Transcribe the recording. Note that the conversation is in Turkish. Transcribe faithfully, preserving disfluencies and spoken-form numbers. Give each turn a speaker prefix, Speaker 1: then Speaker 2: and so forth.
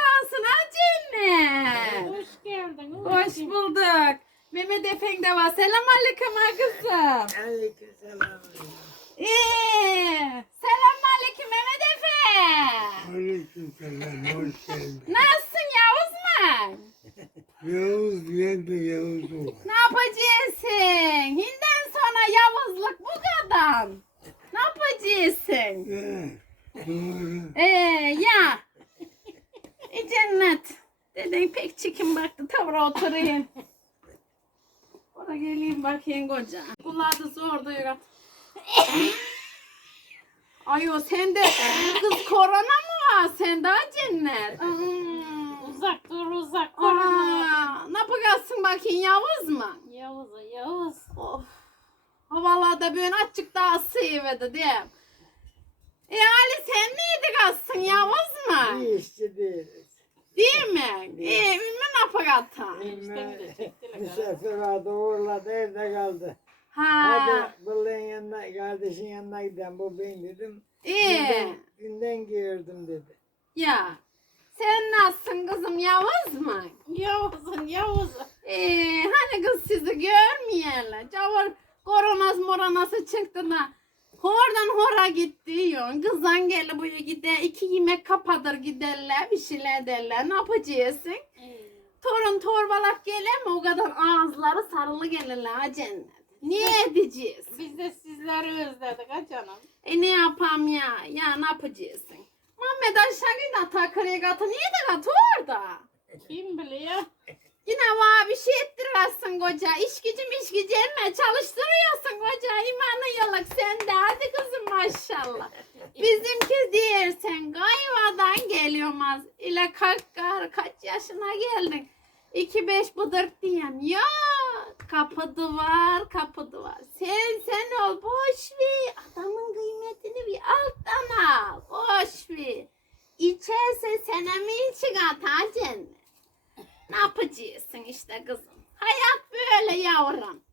Speaker 1: olsun ha cennet.
Speaker 2: Hoş geldin.
Speaker 1: Hoş bulduk. Mehmet Efendi de var. Selam aleyküm ha kızım.
Speaker 3: Aleykümselam.
Speaker 1: İyi. Selam aleyküm Mehmet Efe.
Speaker 3: Aleykümselam. Hoş geldin.
Speaker 1: Nasılsın Yavuz mu?
Speaker 3: Yavuz nerede Yavuz o?
Speaker 1: Ne yapacaksın? Hinden sonra Yavuzluk bu kadar. Ne yapacaksın?
Speaker 3: He, doğru.
Speaker 1: Ee ya. E cennet. Deden pek çekin baktı. Tavra oturayım. Oraya geleyim bakayım koca. Kulağı da zor duyuyor. Ayo sende kız korona mı var? Sen daha cennet. Hmm.
Speaker 2: Uzak dur uzak.
Speaker 1: Aa, ne yapacaksın bakayım Yavuz mu?
Speaker 2: Yavuz Yavuz.
Speaker 1: Of. Havalarda böyle açık daha sıyıverdi değil mi? E Ali sen neydi kalsın Yavuz mu?
Speaker 3: İyi işte değiliz.
Speaker 1: Değil mi? E Ümmü ne yapacaksın?
Speaker 3: İmme misafir vardı uğurladı evde kaldı.
Speaker 1: Ha.
Speaker 3: Hadi Bıllı'nın yanına, kardeşin yanına gidelim bu ben dedim.
Speaker 1: İyi.
Speaker 3: Günden, günden giyirdim dedi.
Speaker 1: Ya. Sen nasılsın kızım Yavuz mu?
Speaker 2: Yavuz'un Yavuz.
Speaker 1: Ee, hani kız sizi görmeyenler. Cavur koronası moronası çıktı da hordan hora gitti diyorsun. Kızdan geldi buraya gider. iki yemek kapatır giderler. Bir şeyler derler. Ne yapacaksın? Torun torbalak gelir mi? O kadar ağızları sarılı gelirler ha cennet. Ne edeceğiz?
Speaker 2: Biz de sizleri özledik ha canım.
Speaker 1: E ne yapam ya? Ya ne yapacaksın? Mehmet aşağı git Atakırı'ya katı. Niye de katı orada?
Speaker 2: Kim biliyor?
Speaker 1: Yine var bir şey ettirersin koca. İş gücüm iş gücü elme çalıştırıyorsun koca. İmanı yolak sen de hadi kızım maşallah. Bizimki diyersen gayvadan geliyormaz. İle kalk kaç yaşına geldin. İki beş bıdırt diyem. Ya kapı duvar kapı duvar. Sen sen ol boş ver. Adamın kıymetini bir alttan al. Boş ver. İçerse senemi içi kat cennet. Ne yapacaksın işte kızım? Hayat böyle yavrum.